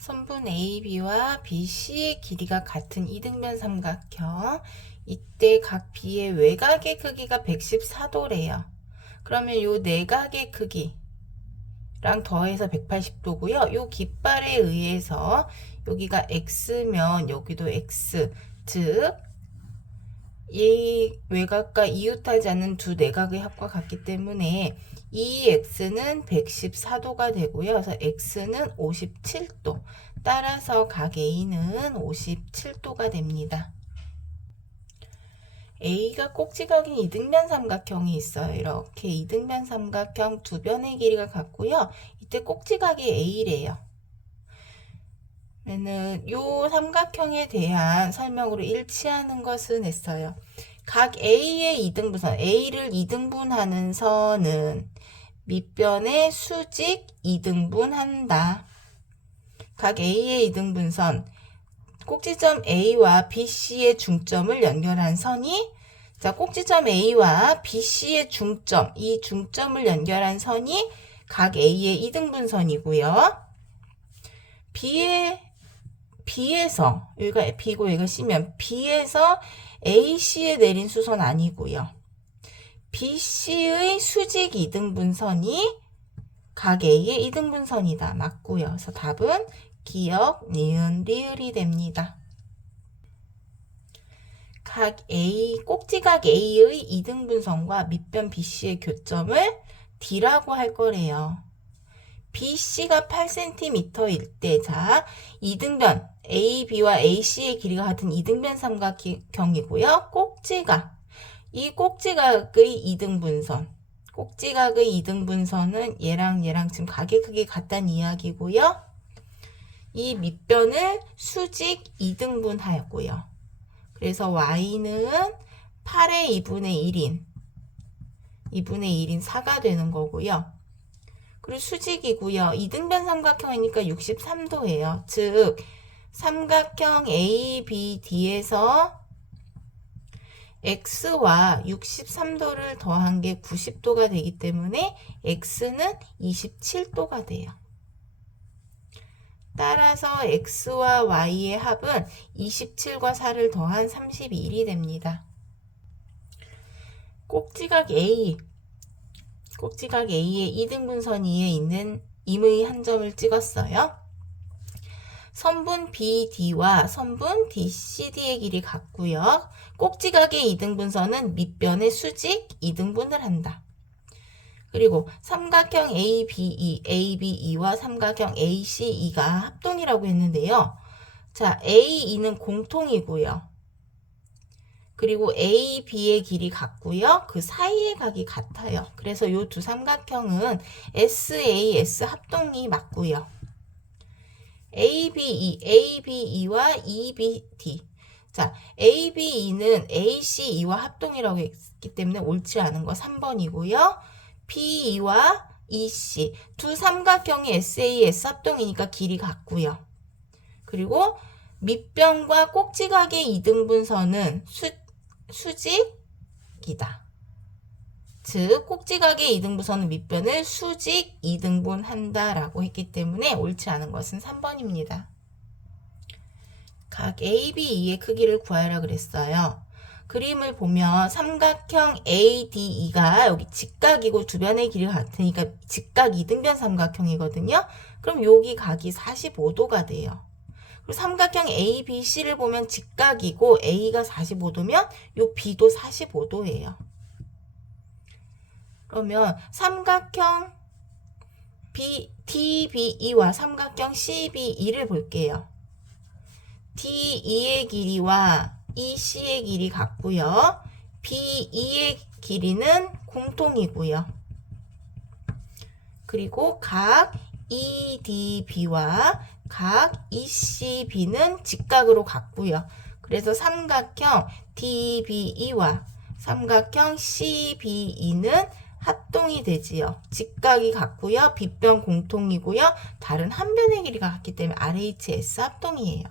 선분 AB와 BC의 길이가 같은 이등변 삼각형. 이때 각 B의 외곽의 크기가 114도래요. 그러면 요 내각의 크기랑 더해서 180도고요. 요 깃발에 의해서 여기가 X면 여기도 X, 즉 이 외곽과 이웃하지 않는 두 내각의 합과 같기 때문에 이 x는 114도가 되고요. 그래서 x는 57도. 따라서 각 A는 57도가 됩니다. A가 꼭지각인 이등변 삼각형이 있어요. 이렇게 이등변 삼각형 두 변의 길이가 같고요. 이때 꼭지각이 A래요. 그러면은 요 삼각형에 대한 설명으로 일치하는 것은 했어요. 각 A의 이등분선, A를 이등분하는 선은 밑변의 수직 이등분한다. 각 A의 이등분선, 꼭지점 A와 BC의 중점을 연결한 선이, 자, 꼭지점 A와 BC의 중점, 이 중점을 연결한 선이 각 A의 이등분선이고요. B에서, 여기가 B고 여기가 C면 B에서 AC에 내린 수선 아니고요. BC의 수직 이등분선이 각 A의 이등분선이다. 맞고요. 그래서 답은 기역, 니은, 리을이 됩니다. 각 A, 꼭지각 A의 이등분선과 밑변 BC의 교점을 D라고 할 거래요. BC가 8cm일 때, 자, 이등변 AB와 AC의 길이가 같은 이등변 삼각형이고요. 이 꼭지각의 이등분선, 꼭지각의 이등분선은 얘랑 지금 각의 크기 같다는 이야기고요. 이 밑변을 수직 이등분하였고요. 그래서 y는 8의 2분의 1인 4가 되는 거고요. 그리고 수직이고요. 이등변 삼각형이니까 63도예요. 즉 삼각형 ABD에서 x와 63도를 더한 게 90도가 되기 때문에 x는 27도가 돼요. 따라서 x와 y의 합은 27과 4를 더한 31이 됩니다. 꼭지각 A의 이등분선 위에 있는 임의 한 점을 찍었어요. 선분 BD와 선분 DCD의 길이 같고요. 꼭지각의 이등분선은 밑변의 수직 이등분을 한다. 그리고 삼각형 ABE와 삼각형 ACE가 합동이라고 했는데요. 자, AE는 공통이고요. 그리고 AB의 길이 같고요. 그 사이의 각이 같아요. 그래서 이 두 삼각형은 SAS 합동이 맞고요. ABE와 EBD. 자, ABE는 ACE와 합동이라고 했기 때문에 옳지 않은 거 3번이고요. PE와 EC. 두 삼각형이 SAS 합동이니까 길이 같고요. 그리고 밑변과 꼭지각의 이등분선은 수직이다. 즉 꼭지각의 이등분선은 밑변을 수직 이등분한다라고 했기 때문에 옳지 않은 것은 3번입니다. 각 ABE의 크기를 구하라 그랬어요. 그림을 보면 삼각형 ADE가 여기 직각이고 두 변의 길이가 같으니까 직각 이등변 삼각형이거든요. 그럼 여기 각이 45도가 돼요. 그리고 삼각형 ABC를 보면 직각이고 A가 45도면 요 B도 45도예요. 그러면 삼각형 DBE와 삼각형 CBE를 볼게요. DE의 길이와 EC의 길이 같고요. BE의 길이는 공통이고요. 그리고 각 EDB와 각 ECB는 직각으로 같고요. 그래서 삼각형 DBE와 삼각형 CBE는 합동이 되지요. 직각이 같고요. 빗변 공통이고요. 다른 한 변의 길이가 같기 때문에 RHS 합동이에요.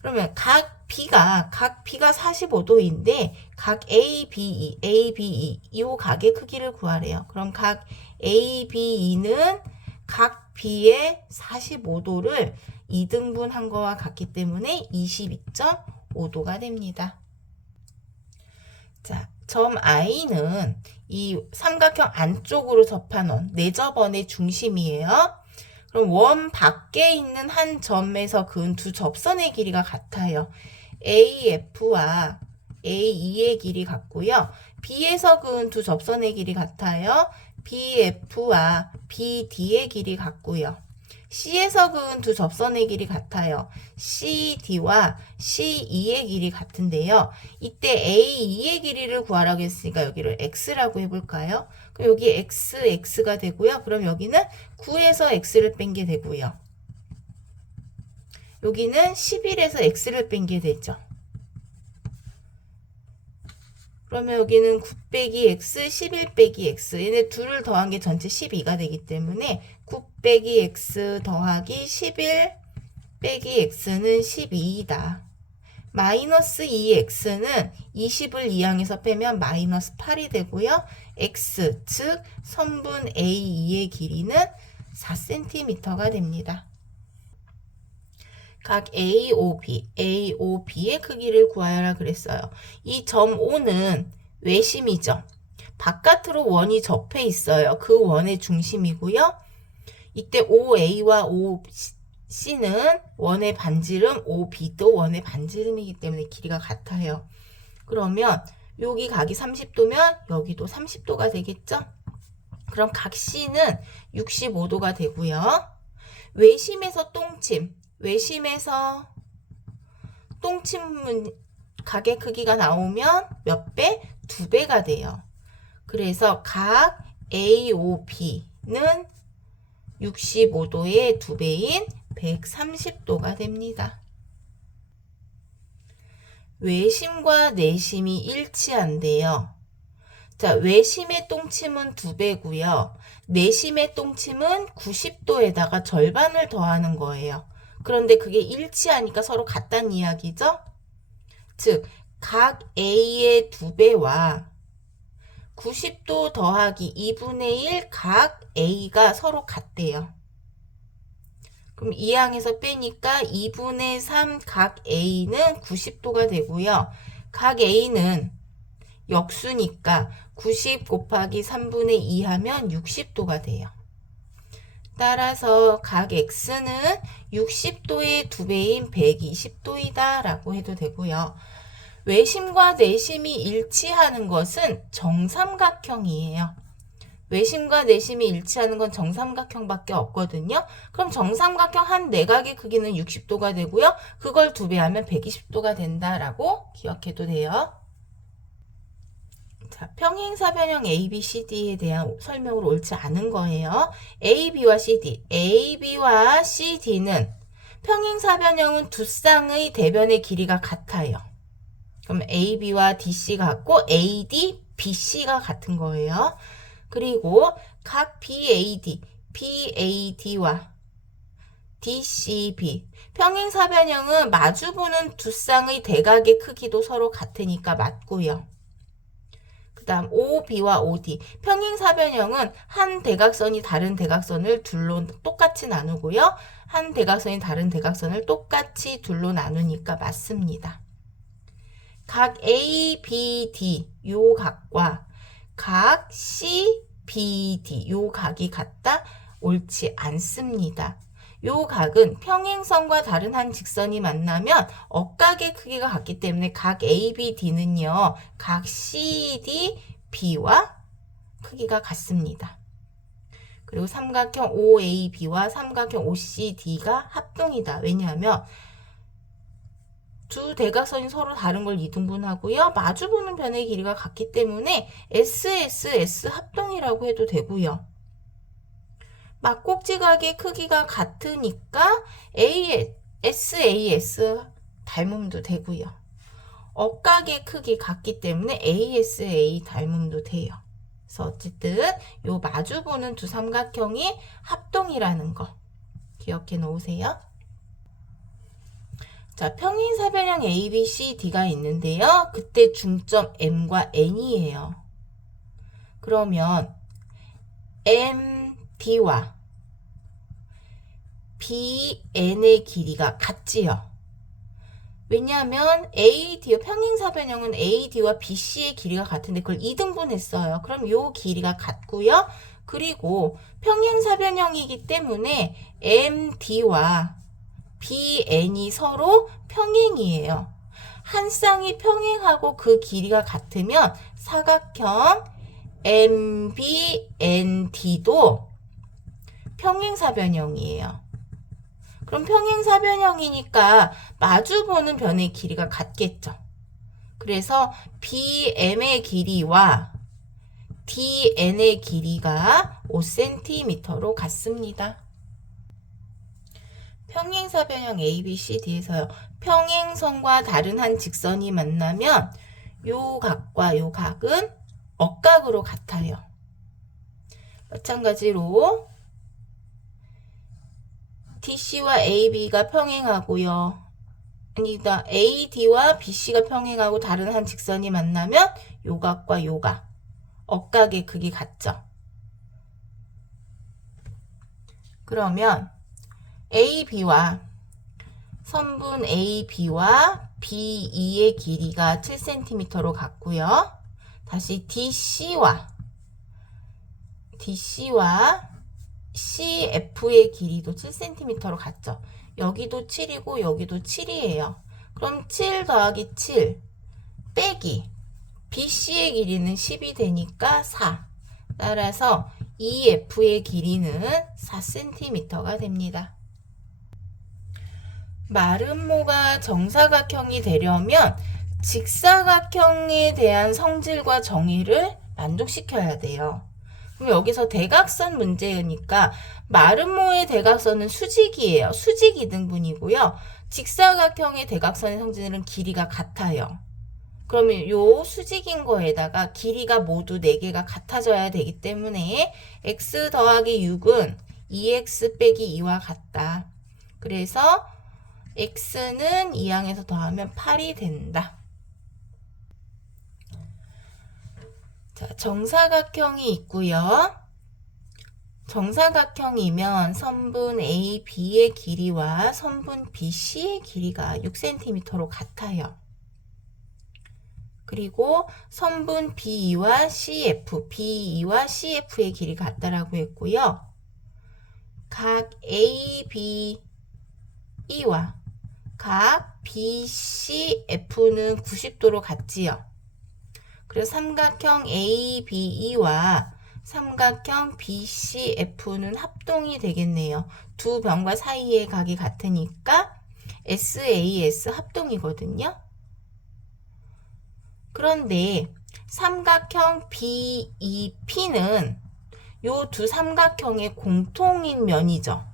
그러면 각 B가 45도인데 각 ABE 이 각의 크기를 구하래요. 그럼 각 ABE는 각 B의 45도를 2등분한 거와 같기 때문에 22.5도가 됩니다. 자, 점 I는 이 삼각형 안쪽으로 접한 원, 내접원의 중심이에요. 그럼 원 밖에 있는 한 점에서 그은 두 접선의 길이가 같아요. AF와 AE의 길이 같고요. B에서 그은 두 접선의 길이 같아요. BF와 BD의 길이 같고요. C에서 그은 두 접선의 길이 같아요. CD와 CE의 길이 같은데요. 이때 AE의 길이를 구하라고 했으니까 여기를 X라고 해볼까요? 그럼 여기 X가 되고요. 그럼 여기는 9에서 X를 뺀 게 되고요. 여기는 11에서 X를 뺀 게 되죠. 그러면 여기는 9 빼기 X, 11 빼기 X. 얘네 둘을 더한 게 전체 12가 되기 때문에 9 빼기 X 더하기 11 빼기 X는 12이다. 마이너스 2X는 20을 2항에서 빼면 마이너스 8이 되고요. X, 즉 선분 AE의 길이는 4cm가 됩니다. 각 AOB, AOB의 크기를 구하라 그랬어요. 이 점 O는 외심이죠. 바깥으로 원이 접해 있어요. 그 원의 중심이고요. 이때 OA와 OC는 원의 반지름, OB도 원의 반지름이기 때문에 길이가 같아요. 그러면 여기 각이 30도면 여기도 30도가 되겠죠? 그럼 각 C는 65도가 되고요. 외심에서 똥침, 외심에서 똥침 각의 크기가 나오면 몇 배? 2배가 돼요. 그래서 각 AOB는 65도의 2배인 130도가 됩니다. 외심과 내심이 일치한대요. 자, 외심의 똥침은 2배고요. 내심의 똥침은 90도에다가 절반을 더하는 거예요. 그런데 그게 일치하니까 서로 같다는 이야기죠? 즉, 각 A의 2배와 90도 더하기 2분의 1 각 A가 서로 같대요. 그럼 2항에서 빼니까 2분의 3 각 A는 90도가 되고요. 각 A는 역수니까 90 곱하기 3분의 2 하면 60도가 돼요. 따라서 각 X는 60도의 2배인 120도이다 라고 해도 되고요. 외심과 내심이 일치하는 것은 정삼각형이에요. 외심과 내심이 일치하는 건 정삼각형밖에 없거든요. 그럼 정삼각형 한 내각의 크기는 60도가 되고요. 그걸 2배하면 120도가 된다라고 기억해도 돼요. 자, 평행사변형 ABCD에 대한 설명으로 옳지 않은 거예요. AB와 CD, AB와 CD는 평행사변형은 두 쌍의 대변의 길이가 같아요. 그럼 AB와 DC가 같고 AD, BC가 같은 거예요. 그리고 각 BAD, BAD와 DCB 평행사변형은 마주보는 두 쌍의 대각의 크기도 서로 같으니까 맞고요. 그 다음 OB와 OD 평행사변형은 한 대각선이 다른 대각선을 둘로 똑같이 나누고요. 한 대각선이 다른 대각선을 똑같이 둘로 나누니까 맞습니다. 각 ABD 요 각과 각 CBD 요 각이 같다? 옳지 않습니다. 요 각은 평행선과 다른 한 직선이 만나면 억각의 크기가 같기 때문에 각 ABD는요. 각 CDB와 크기가 같습니다. 그리고 삼각형 OAB와 삼각형 OCD가 합동이다. 왜냐하면 두 대각선이 서로 다른 걸 2등분하고요. 마주보는 변의 길이가 같기 때문에 SSS 합동이라고 해도 되고요. 막꼭지각의 크기가 같으니까 SAS 닮음도 되고요. 억각의 크기 같기 때문에 ASA 닮음도 돼요. 그래서 어쨌든 요 마주보는 두 삼각형이 합동이라는 거 기억해 놓으세요. 자, 평행사변형 ABCD가 있는데요. 그때 중점 M과 N이에요. 그러면 MD와 BN의 길이가 같지요. 왜냐하면 AD, 평행사변형은 AD와 BC의 길이가 같은데 그걸 2등분했어요. 그럼 요 길이가 같고요. 그리고 평행사변형이기 때문에 MD와 BN이 서로 평행이에요. 한 쌍이 평행하고 그 길이가 같으면 사각형 MBND도 평행사변형이에요. 그럼 평행사변형이니까 마주보는 변의 길이가 같겠죠. 그래서 BM의 길이와 DN의 길이가 5cm로 같습니다. 평행사변형 ABCD에서요. 평행선과 다른 한 직선이 만나면 요 각과 요 각은 억각으로 같아요. 마찬가지로 DC와 AB가 평행하고요. 아니다. AD와 BC가 평행하고 다른 한 직선이 만나면 요 각과 요 각, 억각의 극이 같죠. 그러면 AB와 선분 AB와 BE의 길이가 7cm로 같고요. 다시 DC와 CF의 길이도 7cm로 같죠. 여기도 7이고 여기도 7이에요. 그럼 7 더하기 7 빼기 BC의 길이는 10이 되니까 4. 따라서 EF의 길이는 4cm가 됩니다. 마름모가 정사각형이 되려면 직사각형에 대한 성질과 정의를 만족시켜야 돼요. 그럼 여기서 대각선 문제니까 마름모의 대각선은 수직이에요. 수직 2등분이고요. 직사각형의 대각선의 성질은 길이가 같아요. 그러면 요 수직인 거에다가 길이가 모두 4개가 같아져야 되기 때문에 x 더하기 6은 2x 빼기 2와 같다. 그래서 x는 2항에서 더하면 8이 된다. 자, 정사각형이 있고요. 정사각형이면 선분 AB의 길이와 선분 BC의 길이가 6cm로 같아요. 그리고 선분 BE와 CF의 길이 같다라고 했고요. 각 ABE와 각 BCF는 90도로 같지요. 그래서 삼각형 ABE와 삼각형 BCF는 합동이 되겠네요. 두 변과 사이의 각이 같으니까 SAS 합동이거든요. 그런데 삼각형 BEP는 요 두 삼각형의 공통인 면이죠.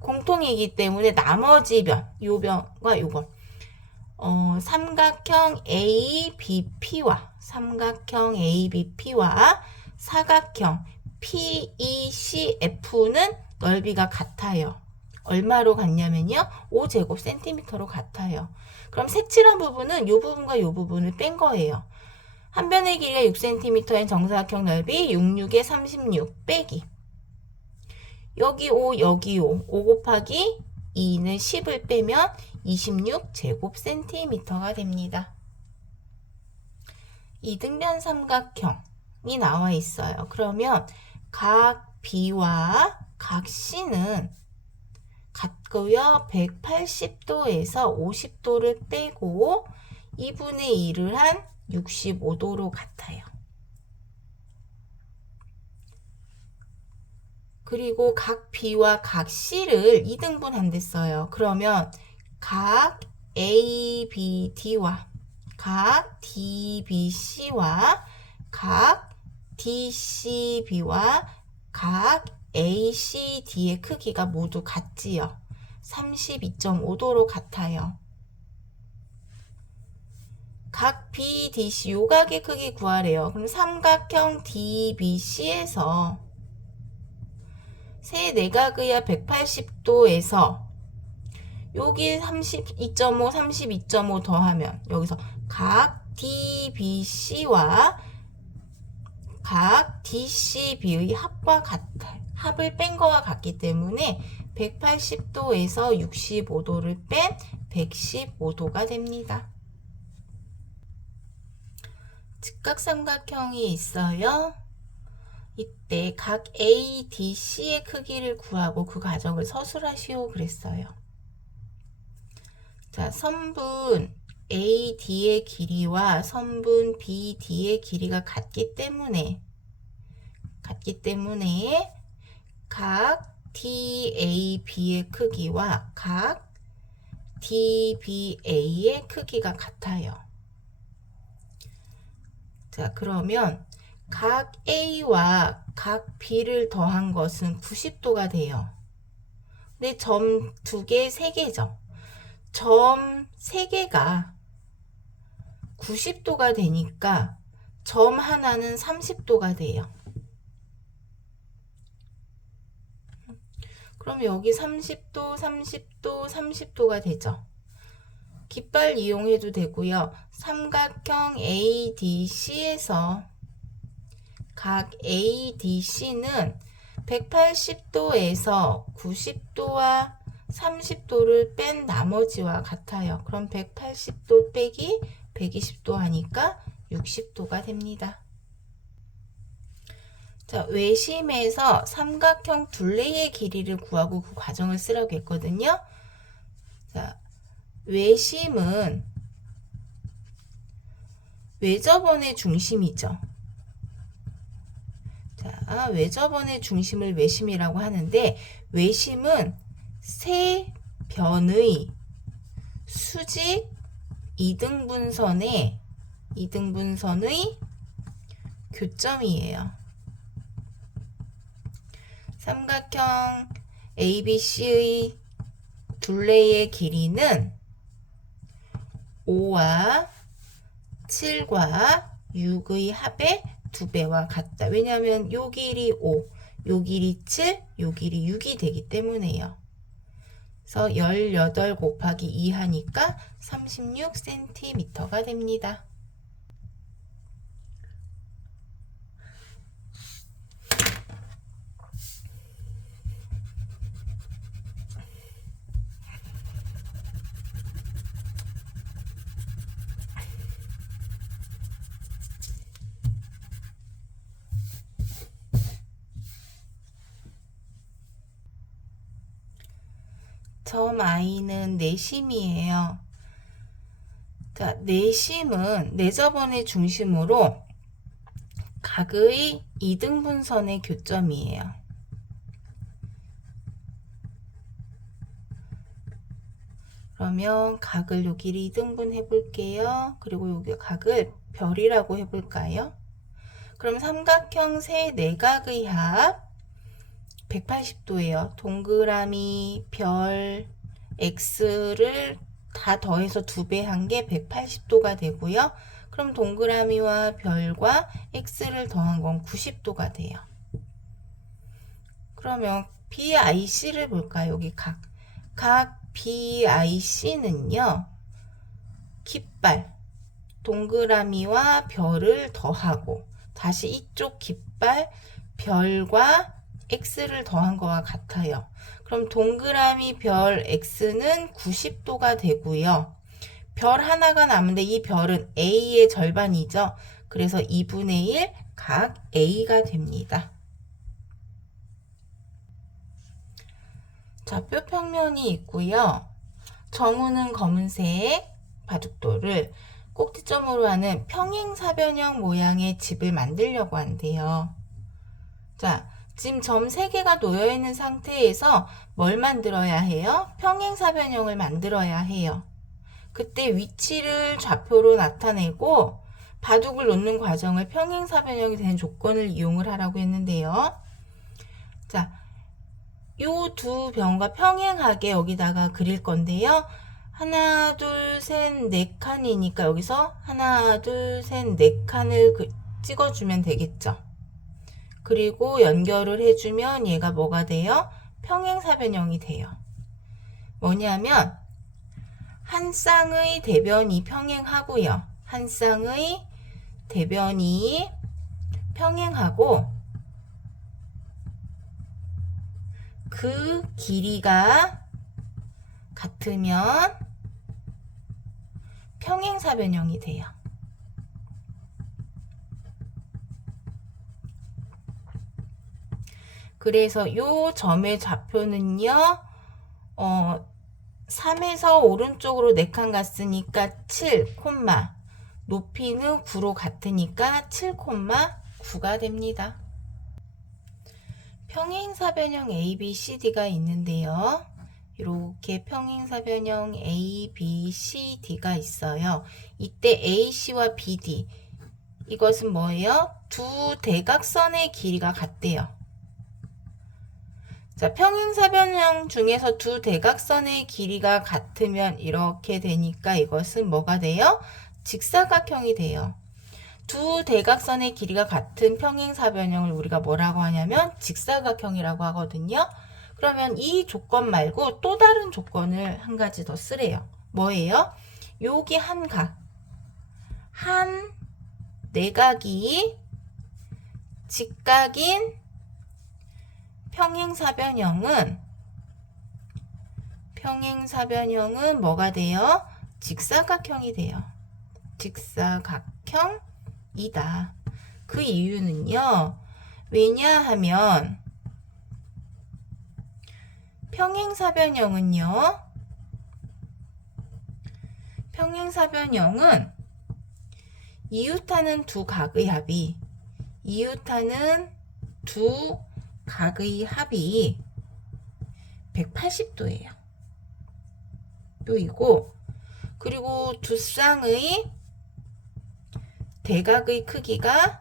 공통이기 때문에 나머지 변, 요 변과 요번 삼각형 ABP와 사각형 PECF는 넓이가 같아요. 얼마로 같냐면요. 5제곱cm로 같아요. 그럼 색칠한 부분은 이 부분과 이 부분을 뺀 거예요. 한 변의 길이가 6cm인 정사각형 넓이 66에 36 빼기 여기 5 여기 5 곱하기 2는 10을 빼면 26제곱cm가 됩니다. 이등변 삼각형이 나와 있어요. 그러면 각 B와 각 C는 같고요. 180도에서 50도를 빼고 2분의 1을 한 65도로 같아요. 그리고 각 B와 각 C를 2등분 한댔어요. 그러면 각 ABD와 각 DBC와 각 DCB와 각 ACD의 크기가 모두 같지요. 32.5도로 같아요. 각 BDC 요각의 크기 구하래요. 그럼 삼각형 DBC에서 세 내각의야 180도에서 여기 32.5, 32.5 더하면 여기서 각 DBC와 각 DCB의 합과 같아요. 합을 뺀 거와 같기 때문에 180도에서 65도를 뺀 115도가 됩니다. 직각삼각형이 있어요. 이때 각 ADC의 크기를 구하고 그 과정을 서술하시오 그랬어요. 자, 선분 AD의 길이와 선분 BD의 길이가 같기 때문에 각 DAB의 크기와 각 DBA의 크기가 같아요. 자, 그러면 각 A와 각 B를 더한 것은 90도가 돼요. 근데 점 2개, 3개죠. 점 3개가 90도가 되니까 점 하나는 30도가 돼요. 그럼 여기 30도, 30도, 30도가 되죠. 깃발 이용해도 되고요. 삼각형 ADC에서 각 ADC는 180도에서 90도와 30도를 뺀 나머지와 같아요. 그럼 180도 빼기 120도 하니까 60도가 됩니다. 자, 외심에서 삼각형 둘레의 길이를 구하고 그 과정을 쓰라고 했거든요. 자, 외심은 외접원의 중심이죠. 자, 외접원의 중심을 외심이라고 하는데, 외심은 세 변의 수직 이등분선의 교점이에요. 삼각형 ABC의 둘레의 길이는 5와 7과 6의 합의 2배와 같다. 왜냐하면 요 길이 5, 요 길이 7, 요 길이 6이 되기 때문에요. 그래서 18 곱하기 2 하니까 36cm가 됩니다. 점 I는 내심이에요. 자, 내심은 내접원의 중심으로 각의 이등분선의 교점이에요. 그러면 각을 여기 2등분 해볼게요. 그리고 여기 각을 별이라고 해볼까요? 그럼 삼각형 세 내각의 합 180도예요. 동그라미, 별, x를 다 더해서 2배 한 게 180도가 되고요. 그럼 동그라미와 별과 x를 더한 건 90도가 돼요. 그러면 BIC를 볼까요? 여기 각 BIC는요. 깃발, 동그라미와 별을 더하고 다시 이쪽 깃발, 별과 x를 더한 거와 같아요. 그럼 동그라미 별 x는 90도가 되고요. 별 하나가 남은데 이 별은 a의 절반이죠. 그래서 2분의 1 각 a가 됩니다. 좌표 평면이 있고요. 정우는 검은색 바둑돌을 꼭지점으로 하는 평행사변형 모양의 집을 만들려고 한대요. 자, 지금 점 3개가 놓여있는 상태에서 뭘 만들어야 해요? 평행사변형을 만들어야 해요. 그때 위치를 좌표로 나타내고 바둑을 놓는 과정을 평행사변형이 되는 조건을 이용을 하라고 했는데요. 자, 요 두 변과 평행하게 여기다가 그릴 건데요. 하나, 둘, 셋, 네 칸이니까 여기서 하나, 둘, 셋, 네 칸을 찍어주면 되겠죠. 그리고 연결을 해주면 얘가 뭐가 돼요? 평행사변형이 돼요. 뭐냐면 한 쌍의 대변이 평행하고요. 한 쌍의 대변이 평행하고 그 그 길이가 같으면 평행사변형이 돼요. 그래서 요 점의 좌표는요, 3에서 오른쪽으로 4칸 갔으니까 7, 높이는 9로 같으니까 7,9가 됩니다. 평행사변형 ABCD가 있는데요. 이렇게 평행사변형 ABCD가 있어요. 이때 AC와 BD, 이것은 뭐예요? 두 대각선의 길이가 같대요. 자, 평행사변형 중에서 두 대각선의 길이가 같으면 이렇게 되니까 이것은 뭐가 돼요? 직사각형이 돼요. 두 대각선의 길이가 같은 평행사변형을 우리가 뭐라고 하냐면 직사각형이라고 하거든요. 그러면 이 조건 말고 또 다른 조건을 한 가지 더 쓰래요. 뭐예요? 여기 한 내각이 직각인 평행사변형은 뭐가 돼요? 직사각형이 돼요. 직사각형이다. 그 이유는요. 왜냐하면 평행사변형은 이웃하는 두 각의 합이 180도예요. 요이고, 그리고 두 쌍의 대각의 크기가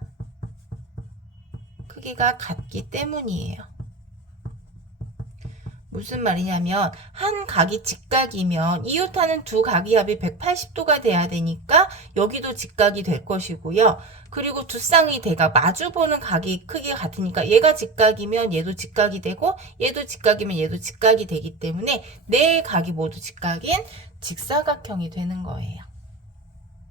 같기 때문이에요. 무슨 말이냐면 한 각이 직각이면 이웃하는 두 각의 합이 180도가 돼야 되니까 여기도 직각이 될 것이고요. 그리고 두 쌍의 대각 마주보는 각이 크기가 같으니까 얘가 직각이면 얘도 직각이 되고 얘도 직각이면 얘도 직각이 되기 때문에 네 각이 모두 직각인 직사각형이 되는 거예요.